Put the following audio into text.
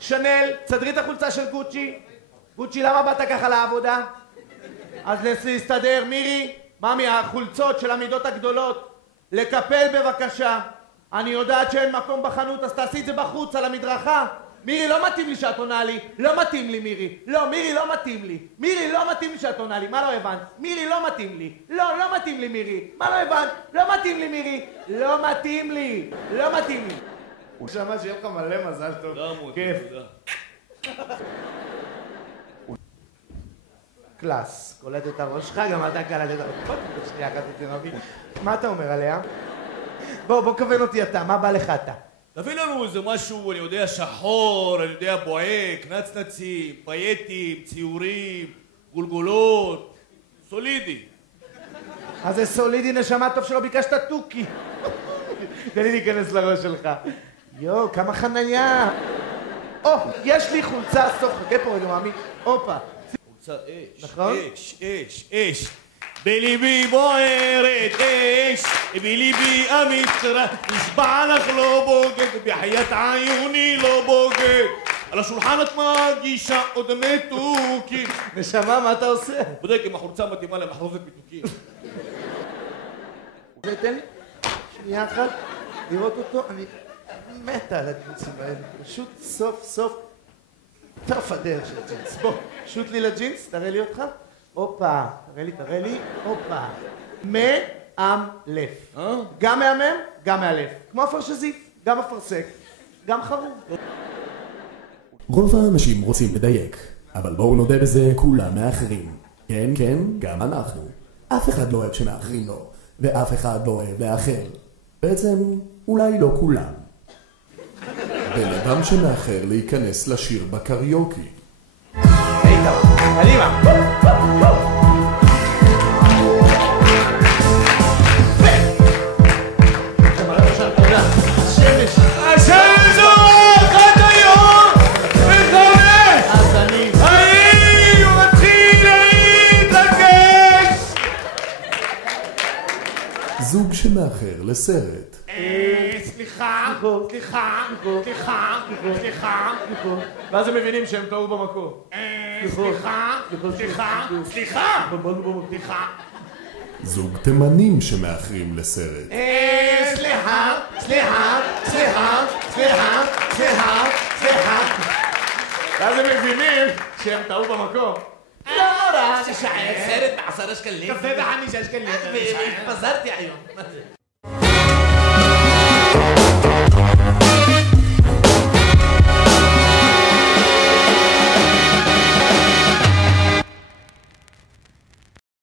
שנל, תסדרי את החולצה של גוצ'י. גוצ'י, למה באת ככה לעבודה? אז להסתדר. מירי, ממי, החולצות של המידות הגדולות, לקפל בבקשה. אני יודעת שאין מקום בחנות, אז תעשי את זה בחוץ, על המדרכה. מירי, לא מתאים לי שאת עונה לי. לא מתאים לי, מירי. לא, מירי, לא מתאים לי. מירי, לא מתאים לי שאת עונה לי. מה לא הבנת? מירי, לא מתאים לי. לא מתאים לי, מירי. מה לא הבנת? לא מתאים לי, מירי. לא מתאים לי. לא מתאים לי. הוא שמע שיהיה לך מלא מזל טוב. לא מות, כיף. תודה. קלאס. קולט את הראש שלך, גם אתה קלט את הראש. שנייה אחת תתנבי. מה אתה אומר עליה? בוא כוון אותי אתה. מה בא לך אתה? תביא לנו איזה משהו, אני יודע, שחור, אני יודע, בוהק, נצנצים, פייטים, ציורים, גולגולות, סולידי. אז זה סולידי, נשמה, טוב שלא ביקשת טוקי. תן לי להיכנס לראש שלך. יואו, כמה חנייה. יש לי חולצה, סוף, חכה פה רגע, מאמי. הופה. חולצה אש, נכון? אש. בליבי בוערת אש, בליבי אמיתרה, נשבע לך לא בוגד, בחיית עיוני לא בוגד. על השולחן את מגישה עוד מתוקים. נשמה, מה אתה עושה? בודק אם החולצה מתאימה למחרוזת מתוקים. תן לי שנייה אחת לראות אותו. אני מתה על הג'ינסים האלה. פשוט סוף טרף הדרך של הג'ינס. בוא, שוט לי לג'ינס, תראה לי אותך. הופה, תראה לי, הופה. מאמלף. גם מהמם, גם מהלב. כמו אפרשזיף, גם אפרסק, גם חרוב. רוב האנשים רוצים לדייק, אבל בואו נודה בזה, כולם מאחרים. כן, גם אנחנו. אף אחד לא אוהב שמאחרים לו, ואף אחד לא אוהב לאחר. בעצם, אולי לא כולם. בן אדם שמאחר להיכנס לשיר בקריוקי. היי, קדימה. זוג שמאחר לסרט. סליחה. ואז הם מבינים שהם טעו במקום. סליחה. זוג תימנים שמאחרים לסרט. סליחה. ואז הם מבינים שהם טעו במקום. לא נורא, סרט ב10 שקלים. קפה ב5 שקלים. התפזרתי היום.